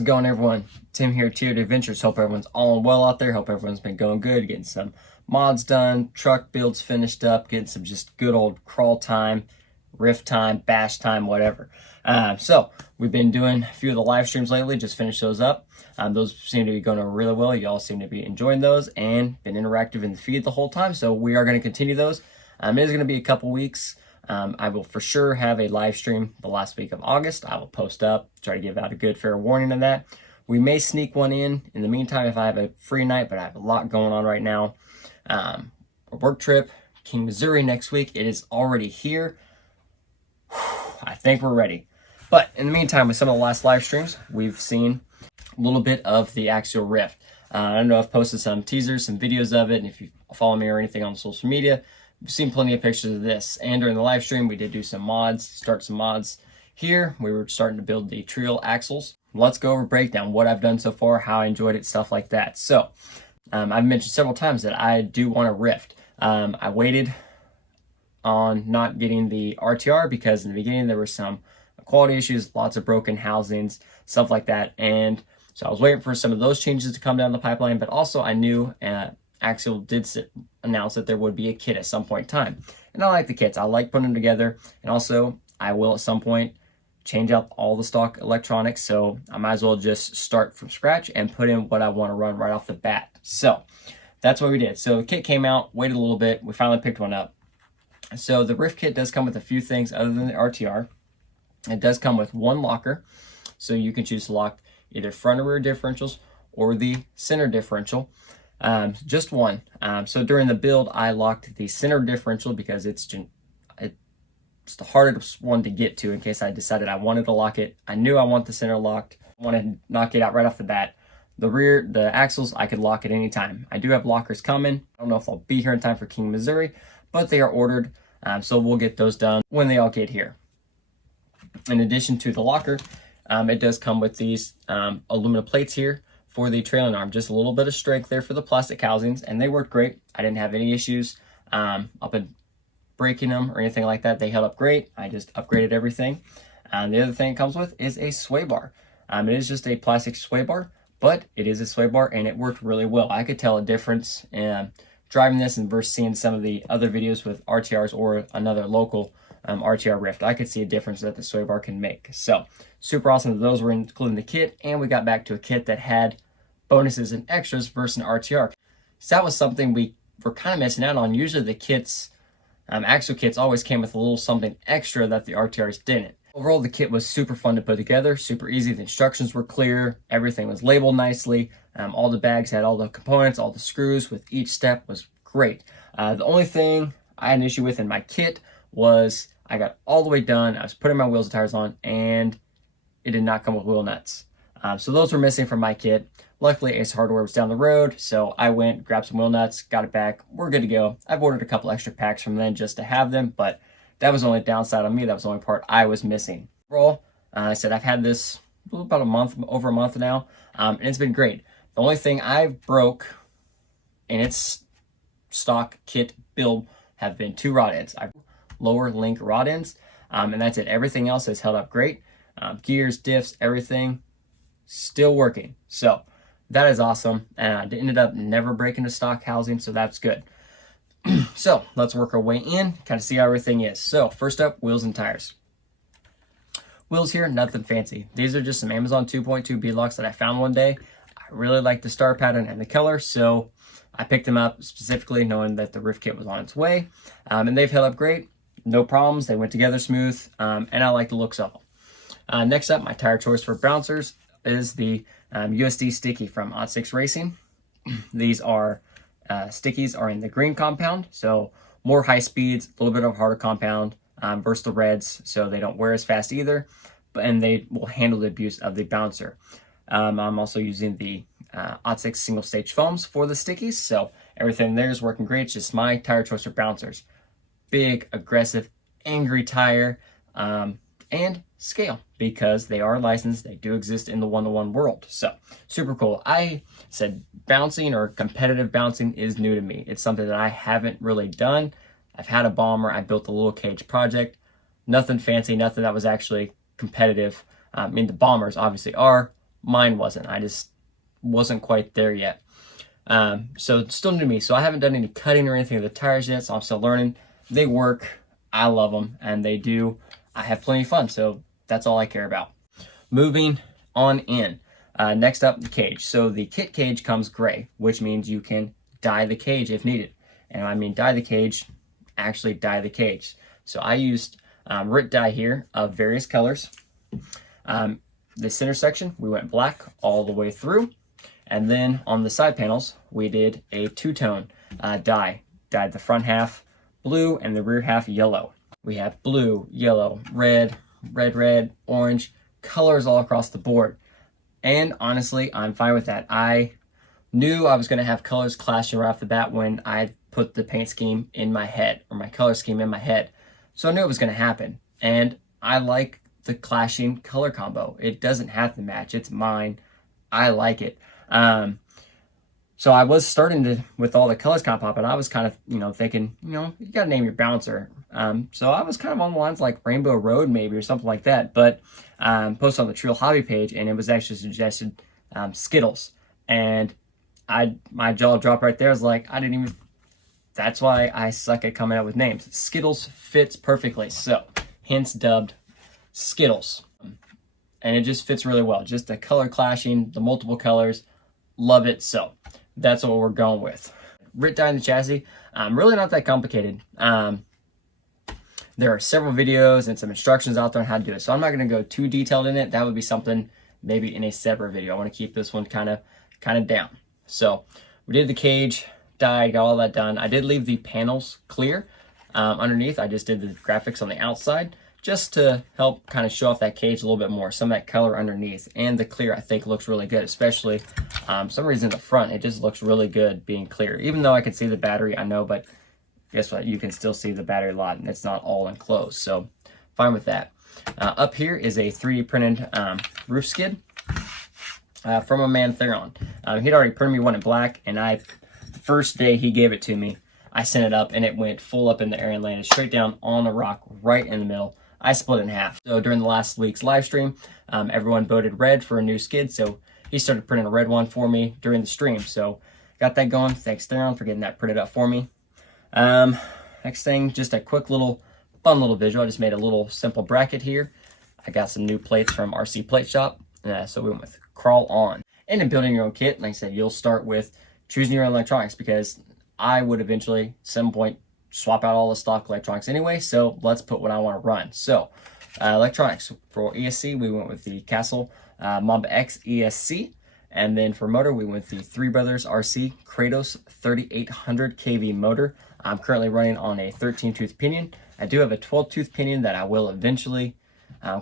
How's it going, everyone? Tim here, Tiered Adventures. Hope everyone's all well out there. Hope everyone's been going good, getting some mods done, truck builds finished up, getting some just good old crawl time, rift time, bash time, whatever. So we've been doing a few of the live streams lately, just finished those up. Those seem to be going really well. You all seem to be enjoying those and been interactive in the feed the whole time. So we are going to continue those. It is going to be a couple weeks. I will for sure have a live stream the last week of August. I will post up, try to give out a good fair warning of that. We may sneak one in the meantime if I have a free night, but I have a lot going on right now. A work trip, King, Missouri next week. It is already here. I think we're ready. But in the meantime, with some of the last live streams, we've seen a little bit of the Axial Ryft. I don't know, I've posted some teasers, some videos of it, and if you follow me or anything on social media, you've seen plenty of pictures of this. And during the live stream, we did do some mods, start some mods here. We were starting to build the trio axles. Let's go over breakdown, what I've done so far, how I enjoyed it, stuff like that. So I've mentioned several times that I do want a Ryft. I waited on not getting the RTR because in the beginning there were some quality issues, lots of broken housings, stuff like that. And so I was waiting for some of those changes to come down the pipeline, but also I knew Axial did announce that there would be a kit at some point in time. And I like the kits. I like putting them together. And also, I will at some point change out all the stock electronics. So I might as well just start from scratch and put in what I want to run right off the bat. So that's what we did. So the kit came out, waited a little bit. We finally picked one up. So the Ryft kit does come with a few things other than the RTR. It does come with one locker. So you can choose to lock either front or rear differentials or the center differential. Just one. So during the build, I locked the center differential because it's the hardest one to get to in case I decided I wanted to lock it. I knew I want the center locked. I wanted to knock it out right off the bat. The rear, the axles, I could lock at any time. I do have lockers coming. I don't know if I'll be here in time for King, Missouri, but they are ordered. So we'll get those done when they all get here. In addition to the locker, it does come with these aluminum plates here for the trailing arm. Just a little bit of strength there for the plastic housings, and they worked great. I didn't have any issues up in breaking them or anything like that. They held up great. I just upgraded everything. The other thing it comes with is a sway bar. It is just a plastic sway bar, but it is a sway bar, and it worked really well. I could tell a difference in driving this and versus seeing some of the other videos with RTRs or another local RTR Ryft. I could see a difference that the sway bar can make. So super awesome that those were included in the kit, and we got back to a kit that had bonuses and extras versus an RTR. So that was something we were kind of missing out on. Usually the kits, Axial kits always came with a little something extra that the RTRs didn't. Overall, the kit was super fun to put together, super easy. The instructions were clear. Everything was labeled nicely. All the bags had all the components, all the screws with each step was great. The only thing I had an issue with in my kit was I got all the way done. I was putting my wheels and tires on, and it did not come with wheel nuts. So those were missing from my kit. Luckily, Ace Hardware was down the road, so I went, grabbed some wheel nuts, got it back. We're good to go. I've ordered a couple extra packs from them just to have them, but that was the only downside on me. That was the only part I was missing. Overall, I said I've had this about a month, over a month now, and it's been great. The only thing I broke in its stock kit build have been two rod ends. Lower link rod ends, and that's it. Everything else has held up great. Gears, diffs, everything still working. So that is awesome. And it ended up never breaking the stock housing, so that's good. So let's work our way in, kind of see how everything is. So first up, wheels and tires. Wheels here, nothing fancy. These are just some Amazon 2.2 beadlocks that I found one day. I really like the star pattern and the color, so I picked them up specifically knowing that the Ryft kit was on its way. And they've held up great. No problems. They went together smooth, and I like the looks of them. Next up, my tire choice for bouncers is the USD Sticky from Ot 6 Racing. These are stickies are in the green compound, so more high speeds, a little bit of harder compound versus the reds, so they don't wear as fast either, and they will handle the abuse of the bouncer. I'm also using the Ot 6 single stage foams for the stickies, so everything there is working great. It's just my tire choice for bouncers. Big, aggressive, angry tire, and scale because they are licensed. They do exist in the one-to-one world. So super cool. I said bouncing or competitive bouncing is new to me. It's something that I haven't really done. I've had a bomber. I built a little cage project. Nothing fancy, nothing that was actually competitive. I mean, the bombers obviously are, Mine wasn't. I just wasn't quite there yet. So it's still new to me. So I haven't done any cutting or anything of the tires yet, so I'm still learning. They work. I love them, and they do. I have plenty of fun, so that's all I care about. Moving on in. Next up, the cage. So the kit cage comes gray, which means you can dye the cage if needed. And I mean dye the cage, actually dye the cage. So I used RC dye here of various colors. The center section, we went black all the way through. And then on the side panels, we did a two-tone dye. Dyed the front half blue and the rear half yellow. We have blue, yellow, red, red, orange, colors all across the board. And honestly, I'm fine with that. I knew I was going to have colors clashing right off the bat when I put the paint scheme in my head, or my color scheme in my head. So I knew it was going to happen. And I like the clashing color combo. It doesn't have to match. It's mine. I like it. So I was starting to, with all the colors kind of popping, I was kind of, thinking, you got to name your bouncer. So I was kind of on the lines like Rainbow Road maybe or something like that. But posted on the Trail Hobby page, and it was actually suggested Skittles. And my jaw dropped right there. I was like, that's why I suck at coming up with names. Skittles fits perfectly. So hence dubbed Skittles. And it just fits really well. Just the color clashing, the multiple colors. Love it. So that's what we're going with. RC dye in the chassis, really not that complicated. There are several videos and some instructions out there on how to do it. So I'm not going to go too detailed in it. That would be something maybe in a separate video. I want to keep this one kind of down. So we did the cage, dye, got all that done. I did leave the panels clear underneath. I just did the graphics on the outside just to help kind of show off that cage a little bit more. Some of that color underneath, and the clear I think looks really good, especially some reason in the front. It just looks really good being clear. Even though I can see the battery, I know, but guess what? You can still see the battery a lot, and it's not all enclosed. So fine with that. Up here is a 3D printed roof skid from a man Theron. He'd already printed me one in black, and the first day he gave it to me, I sent it up, and it went full up in the air and landed straight down on a rock right in the middle. I split it in half. So during the last week's live stream, everyone voted red for a new skid, so he started printing a red one for me during the stream. So got that going. Thanks, Theron, for getting that printed up for me. Next thing, just a quick little fun little visual. I just made a little simple bracket here. I got some new plates from RC Plate Shop, so we went with Crawl On. And in building your own kit, like I said, you'll start with choosing your own electronics, because I would eventually at some point swap out all the stock electronics anyway, so let's put what I want to run. So electronics for ESC, we went with the Castle Mamba X ESC. And then for motor, we went with the Three Brothers RC Kratos 3800 kV motor. I'm currently running on a 13-tooth pinion. I do have a 12-tooth pinion that I will eventually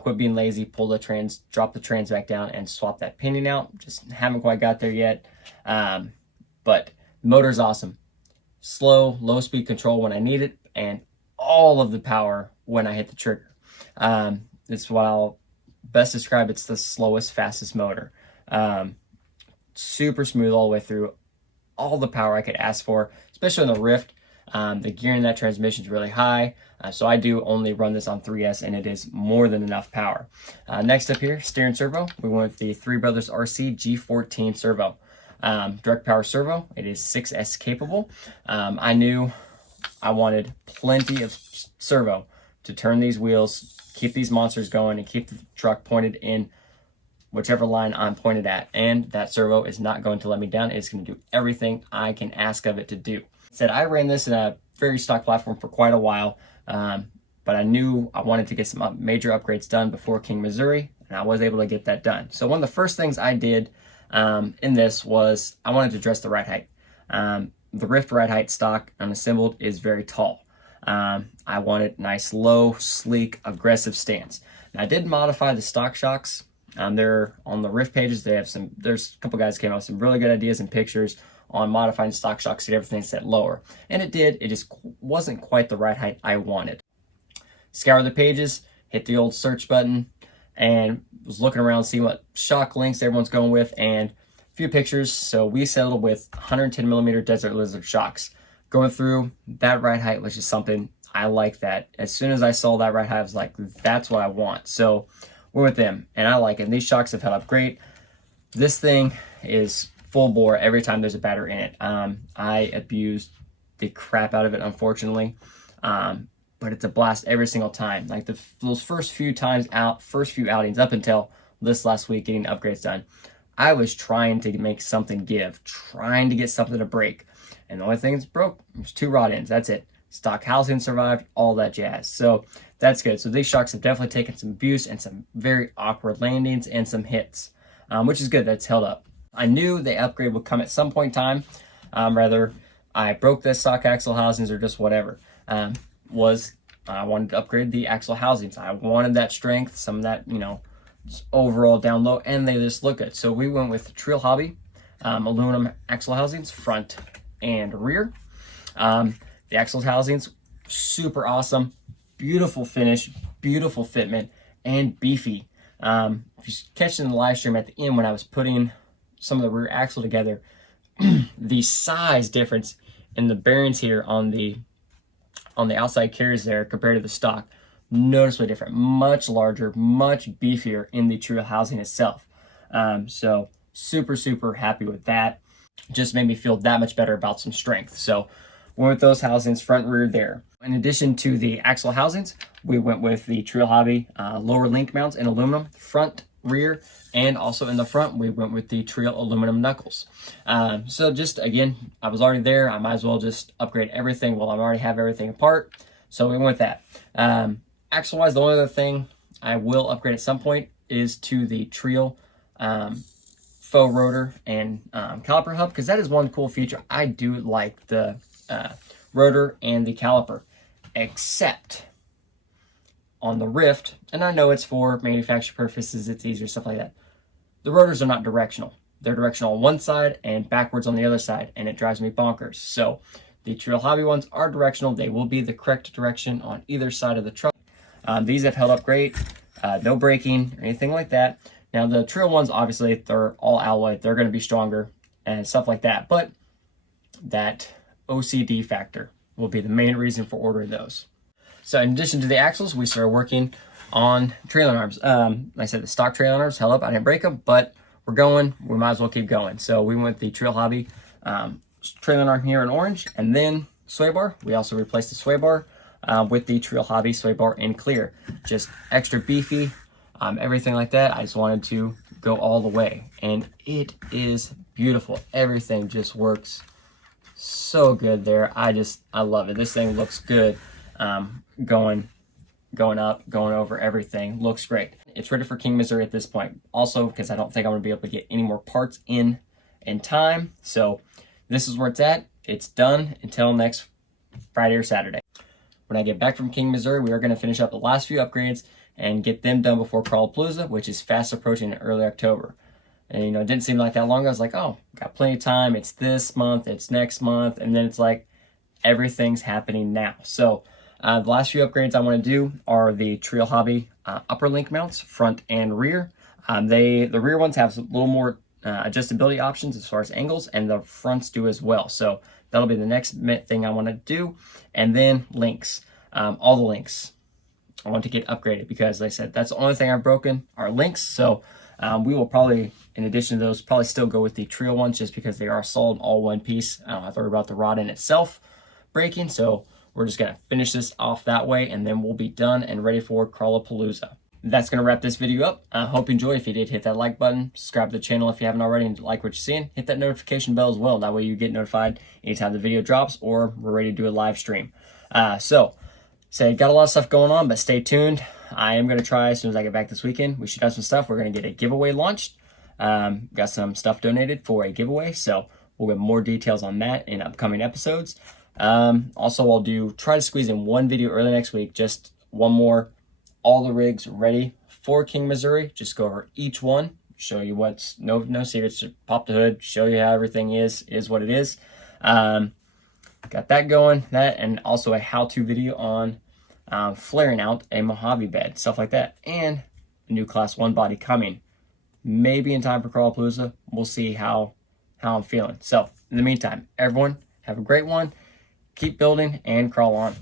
quit being lazy, pull the trans, drop the trans back down, and swap that pinion out. Just haven't quite got there yet. But the motor's awesome. Slow, low speed control when I need it, and all of the power when I hit the trigger. It's what I'll best describe. It's the slowest, fastest motor. Super smooth all the way through. All the power I could ask for, especially on the Ryft. The gear in that transmission is really high, so I do only run this on 3S, and it is more than enough power. Next up here, steering servo. We went with the Three Brothers RC G14 servo. Direct power servo. It is 6S capable. I knew I wanted plenty of servo to turn these wheels, keep these monsters going, and keep the truck pointed in whichever line I'm pointed at. And that servo is not going to let me down. It's going to do everything I can ask of it to do. I ran this in a very stock platform for quite a while, but I knew I wanted to get some major upgrades done before King, Missouri, and I was able to get that done. So one of the first things I did in this was I wanted to dress the ride height. The Ryft ride height stock unassembled is very tall. I wanted nice, low, sleek, aggressive stance. Now, I did modify the stock shocks. They're on the Ryft pages. There's a couple guys came out with some really good ideas and pictures on modifying stock shocks to get everything set lower. And it did. It just wasn't quite the ride height I wanted. Scour the pages, hit the old search button, and was looking around, seeing what shock lengths everyone's going with, and a few pictures. So we settled with 110 millimeter Desert Lizard shocks. Going through, that ride height was just something I like. That as soon as I saw that ride height, I was like, that's what I want. So we're with them, and I like it. And these shocks have held up great. This thing is full bore every time there's a battery in it. I abused the crap out of it, unfortunately. But it's a blast every single time. Like those first few outings up until this last week getting upgrades done, I was trying to make something give, trying to get something to break. And the only thing that's broke was 2 rod ends. That's it. Stock housing survived, all that jazz. So that's good. So these shocks have definitely taken some abuse and some very awkward landings and some hits, which is good. That's held up. I knew the upgrade would come at some point in time. Rather I broke the stock axle housings or just whatever. I wanted to upgrade the axle housings. I wanted that strength, some of that, just overall down low, and they just look good. So we went with Trail Hobby aluminum axle housings, front and rear. The axle housings, super awesome, beautiful finish, beautiful fitment, and beefy. If you catch in the live stream at the end when I was putting some of the rear axle together, the size difference in the bearings here on the outside carriers there compared to the stock, noticeably different, much larger, much beefier in the true housing itself. So super happy with that. Just made me feel that much better about some strength. So went with those housings, front and rear there. In addition to the axle housings, we went with the Trail Hobby lower link mounts in aluminum, front, rear, and also in the front, we went with the Trail aluminum knuckles. So just, again, I was already there. I might as well just upgrade everything while I already have everything apart. So we went with that. Axle-wise, the only other thing I will upgrade at some point is to the Trail faux rotor and caliper hub, because that is one cool feature. I do like the rotor and the caliper, except on the Ryft, and I know it's for manufacturing purposes, it's easier, stuff like that. The rotors are not directional. They're directional on one side and backwards on the other side, and it drives me bonkers. So the Trail Hobby ones are directional. They will be the correct direction on either side of the truck. These have held up great, no braking or anything like that. Now the Trail ones, obviously, they're all alloy. They're going to be stronger and stuff like that, but that OCD factor will be the main reason for ordering those. So in addition to the axles, we started working on trailing arms. Like I said, the stock trailing arms held up. I didn't break them, but we're going. We might as well keep going. So we went with the Trail Hobby trailing arm here in orange, and then sway bar. We also replaced the sway bar with the Trail Hobby sway bar in clear. Just extra beefy, everything like that. I just wanted to go all the way, and it is beautiful. Everything just works so good there. I love it. This thing looks good. Going up, going over, everything looks great. It's ready for King, Missouri at this point. Also, because I don't think I'm going to be able to get any more parts in time. So this is where it's at. It's done until next Friday or Saturday. When I get back from King, Missouri, we are going to finish up the last few upgrades and get them done before Crawlapalooza, which is fast approaching in early October. And, it didn't seem like that long ago. I was like, oh, got plenty of time. It's this month, it's next month. And then it's like, everything's happening now. So the last few upgrades I want to do are the Trail Hobby upper link mounts, front and rear. The rear ones have a little more adjustability options as far as angles, and the fronts do as well. So that'll be the next thing I want to do. And then links, all the links I want to get upgraded, because like I said, that's the only thing I've broken are links. So we will probably, in addition to those, probably still go with the Trail ones, just because they are solid all one piece. I don't have to worry about the rod in itself breaking. So we're just going to finish this off that way, and then we'll be done and ready for Crawlapalooza. That's going to wrap this video up. I hope you enjoyed. If you did, hit that like button, subscribe to the channel if you haven't already and like what you're seeing. Hit that notification bell as well. That way you get notified anytime the video drops or we're ready to do a live stream. So got a lot of stuff going on, but stay tuned. I am going to try as soon as I get back this weekend. We should have some stuff. We're going to get a giveaway launched. Got some stuff donated for a giveaway, so we'll get more details on that in upcoming episodes. Also, I'll try to squeeze in one video early next week, just one more, all the rigs ready for King, Missouri. Just go over each one, show you what's, no secrets, just pop the hood, show you how everything is what it is. Got that going, and also a how-to video on flaring out a Mojave bed, stuff like that, and a new Class 1 body coming. Maybe in time for Crawlapalooza. We'll see how I'm feeling. So, in the meantime, everyone, have a great one. Keep building and crawl on.